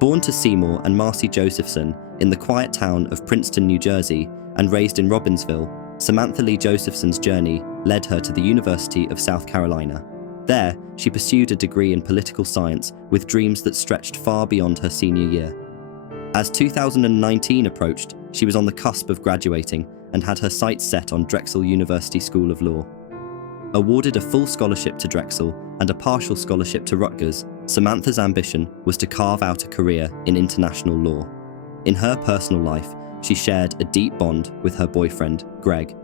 Born to Seymour and Marcy Josephson in the quiet town of Princeton, New Jersey, and raised in Robbinsville, Samantha Lee Josephson's journey led her to the University of South Carolina. There, she pursued a degree in political science with dreams that stretched far beyond her senior year. As 2019 approached, she was on the cusp of graduating and had her sights set on Drexel University School of Law. Awarded a full scholarship to Drexel and a partial scholarship to Rutgers, Samantha's ambition was to carve out a career in international law. In her personal life, she shared a deep bond with her boyfriend, Greg.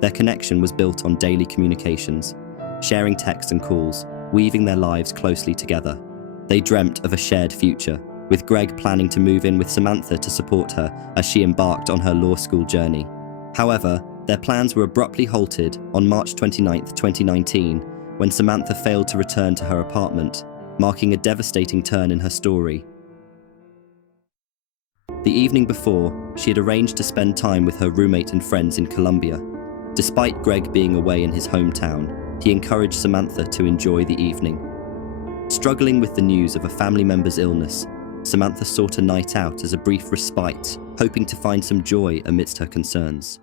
Their connection was built on daily communications, sharing texts and calls, weaving their lives closely together. They dreamt of a shared future, with Greg planning to move in with Samantha to support her as she embarked on her law school journey. However, their plans were abruptly halted on March 29, 2019, when Samantha failed to return to her apartment, marking a devastating turn in her story. The evening before, she had arranged to spend time with her roommate and friends in Columbia. Despite Greg being away in his hometown, he encouraged Samantha to enjoy the evening. Struggling with the news of a family member's illness, Samantha sought a night out as a brief respite, hoping to find some joy amidst her concerns.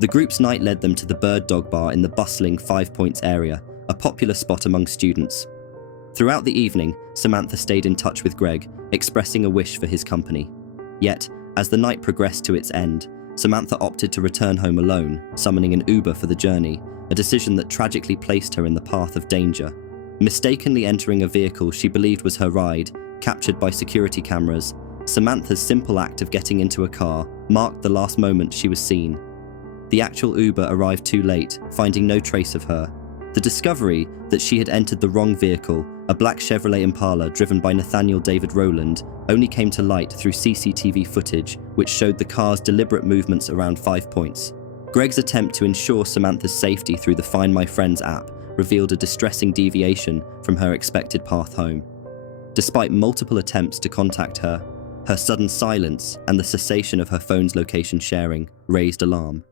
The group's night led them to the Bird Dog Bar in the bustling Five Points area, a popular spot among students. Throughout the evening, Samantha stayed in touch with Greg, expressing a wish for his company. Yet, as the night progressed to its end, Samantha opted to return home alone, summoning an Uber for the journey, a decision that tragically placed her in the path of danger. Mistakenly entering a vehicle she believed was her ride, captured by security cameras, Samantha's simple act of getting into a car marked the last moment she was seen. The actual Uber arrived too late, finding no trace of her. The discovery that she had entered the wrong vehicle, a black Chevrolet Impala driven by Nathaniel David Rowland, only came to light through CCTV footage, which showed the car's deliberate movements around 5 Points. Greg's attempt to ensure Samantha's safety through the Find My Friends app revealed a distressing deviation from her expected path home. Despite multiple attempts to contact her, her sudden silence and the cessation of her phone's location sharing raised alarm.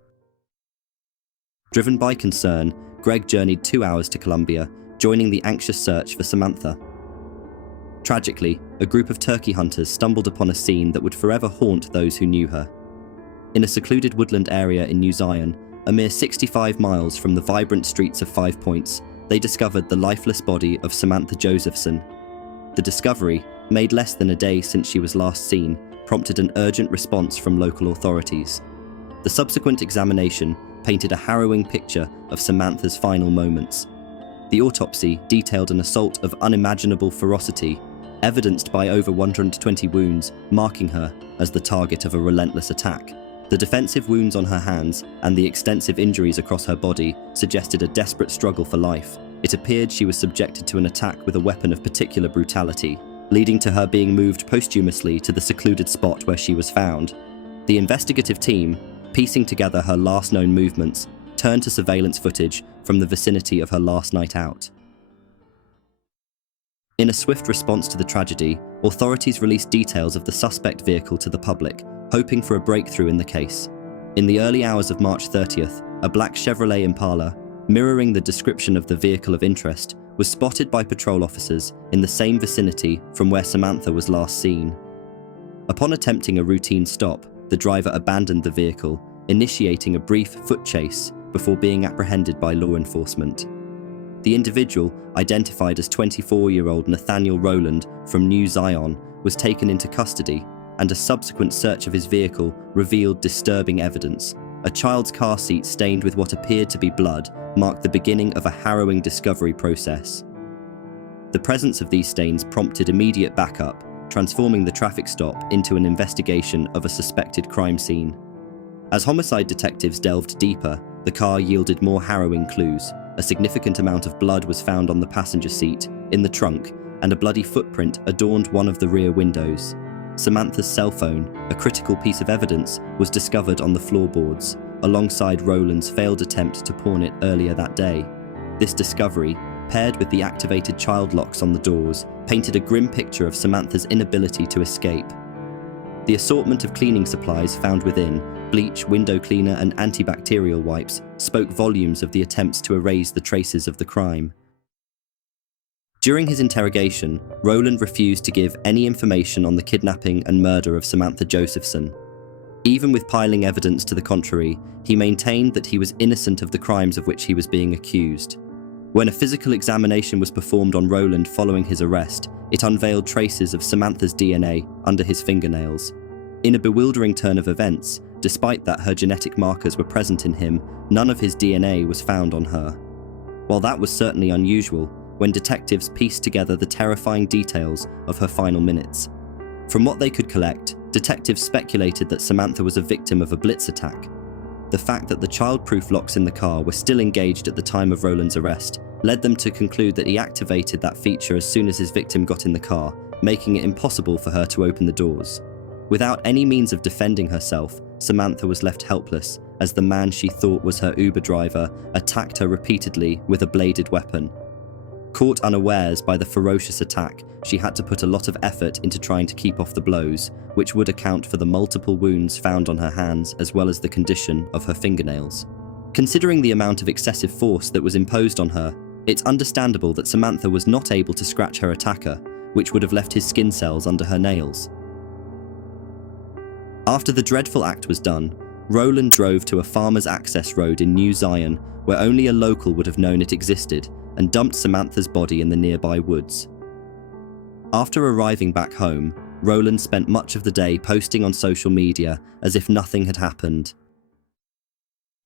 Driven by concern, Greg journeyed 2 hours to Columbia, joining the anxious search for Samantha. Tragically, a group of turkey hunters stumbled upon a scene that would forever haunt those who knew her. In a secluded woodland area in New Zion, a mere 65 miles from the vibrant streets of Five Points, they discovered the lifeless body of Samantha Josephson. The discovery, made less than a day since she was last seen, prompted an urgent response from local authorities. The subsequent examination painted a harrowing picture of Samantha's final moments. The autopsy detailed an assault of unimaginable ferocity, evidenced by over 120 wounds, marking her as the target of a relentless attack. The defensive wounds on her hands and the extensive injuries across her body suggested a desperate struggle for life. It appeared she was subjected to an attack with a weapon of particular brutality, leading to her being moved posthumously to the secluded spot where she was found. The investigative team, piecing together her last known movements, turned to surveillance footage from the vicinity of her last night out. In a swift response to the tragedy, authorities released details of the suspect vehicle to the public, hoping for a breakthrough in the case. In the early hours of March 30th, a black Chevrolet Impala, mirroring the description of the vehicle of interest, was spotted by patrol officers in the same vicinity from where Samantha was last seen. Upon attempting a routine stop, the driver abandoned the vehicle, initiating a brief foot chase before being apprehended by law enforcement. The individual, identified as 24-year-old Nathaniel Rowland from New Zion, was taken into custody, and a subsequent search of his vehicle revealed disturbing evidence. A child's car seat stained with what appeared to be blood marked the beginning of a harrowing discovery process. The presence of these stains prompted immediate backup, transforming the traffic stop into an investigation of a suspected crime scene. As homicide detectives delved deeper, the car yielded more harrowing clues. A significant amount of blood was found on the passenger seat, in the trunk, and a bloody footprint adorned one of the rear windows. Samantha's cell phone, a critical piece of evidence, was discovered on the floorboards, alongside Rowland's failed attempt to pawn it earlier that day. This discovery, paired with the activated child locks on the doors, painted a grim picture of Samantha's inability to escape. The assortment of cleaning supplies found within, bleach, window cleaner, and antibacterial wipes, spoke volumes of the attempts to erase the traces of the crime. During his interrogation, Rowland refused to give any information on the kidnapping and murder of Samantha Josephson. Even with piling evidence to the contrary, he maintained that he was innocent of the crimes of which he was being accused. When a physical examination was performed on Rowland following his arrest, it unveiled traces of Samantha's DNA under his fingernails. In a bewildering turn of events, despite that her genetic markers were present in him, none of his DNA was found on her. While that was certainly unusual, when detectives pieced together the terrifying details of her final minutes. From what they could collect, detectives speculated that Samantha was a victim of a blitz attack. The fact that the child-proof locks in the car were still engaged at the time of Rowland's arrest led them to conclude that he activated that feature as soon as his victim got in the car, making it impossible for her to open the doors. Without any means of defending herself, Samantha was left helpless as the man she thought was her Uber driver attacked her repeatedly with a bladed weapon. Caught unawares by the ferocious attack, she had to put a lot of effort into trying to keep off the blows, which would account for the multiple wounds found on her hands as well as the condition of her fingernails. Considering the amount of excessive force that was imposed on her, it's understandable that Samantha was not able to scratch her attacker, which would have left his skin cells under her nails. After the dreadful act was done, Rowland drove to a farmer's access road in New Zion, where only a local would have known it existed, and dumped Samantha's body in the nearby woods. After arriving back home, Rowland spent much of the day posting on social media as if nothing had happened.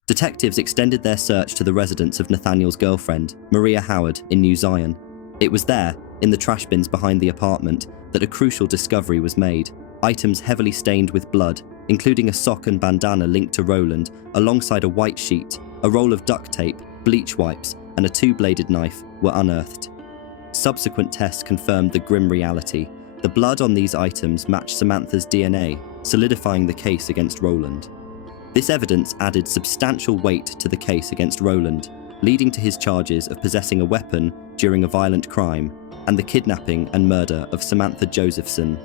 Detectives extended their search to the residence of Nathaniel's girlfriend, Maria Howard, in New Zion. It was there, in the trash bins behind the apartment, that a crucial discovery was made. Items heavily stained with blood, including a sock and bandana linked to Rowland, alongside a white sheet, a roll of duct tape, bleach wipes, and a two-bladed knife, were unearthed. Subsequent tests confirmed the grim reality. The blood on these items matched Samantha's DNA, solidifying the case against Rowland. This evidence added substantial weight to the case against Rowland, leading to his charges of possessing a weapon during a violent crime and the kidnapping and murder of Samantha Josephson.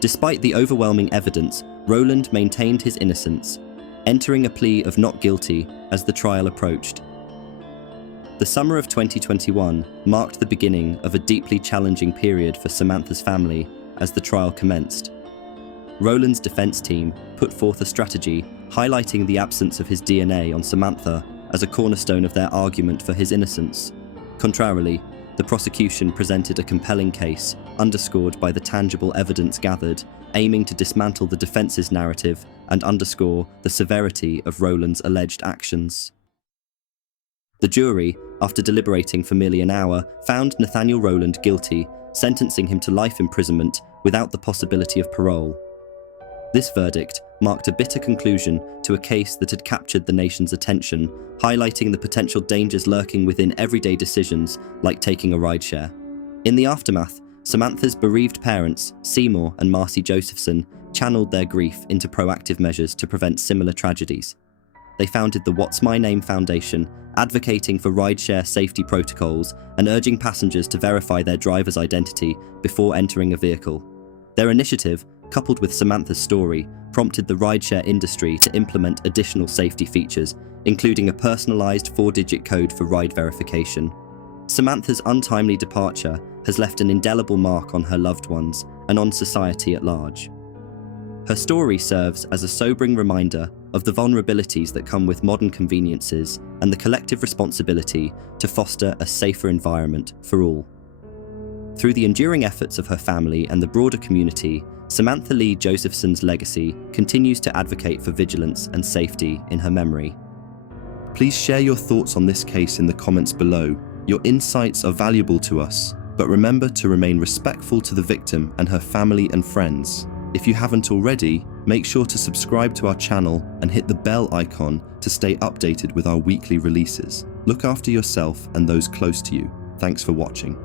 Despite the overwhelming evidence, Rowland maintained his innocence, entering a plea of not guilty as the trial approached. The summer of 2021 marked the beginning of a deeply challenging period for Samantha's family as the trial commenced. Rowland's defense team put forth a strategy highlighting the absence of his DNA on Samantha as a cornerstone of their argument for his innocence. Contrarily, the prosecution presented a compelling case, underscored by the tangible evidence gathered, aiming to dismantle the defense's narrative and underscore the severity of Rowland's alleged actions. The jury, after deliberating for merely an hour, found Nathaniel Rowland guilty, sentencing him to life imprisonment without the possibility of parole. This verdict marked a bitter conclusion to a case that had captured the nation's attention, highlighting the potential dangers lurking within everyday decisions like taking a rideshare. In the aftermath, Samantha's bereaved parents, Seymour and Marcy Josephson, channeled their grief into proactive measures to prevent similar tragedies. They founded the What's My Name Foundation, advocating for rideshare safety protocols and urging passengers to verify their driver's identity before entering a vehicle. Their initiative, coupled with Samantha's story, prompted the rideshare industry to implement additional safety features, including a personalized 4-digit code for ride verification. Samantha's untimely departure has left an indelible mark on her loved ones and on society at large. Her story serves as a sobering reminder of the vulnerabilities that come with modern conveniences and the collective responsibility to foster a safer environment for all. Through the enduring efforts of her family and the broader community, Samantha Lee Josephson's legacy continues to advocate for vigilance and safety in her memory. Please share your thoughts on this case in the comments below. Your insights are valuable to us, but remember to remain respectful to the victim and her family and friends. If you haven't already, make sure to subscribe to our channel and hit the bell icon to stay updated with our weekly releases. Look after yourself and those close to you. Thanks for watching.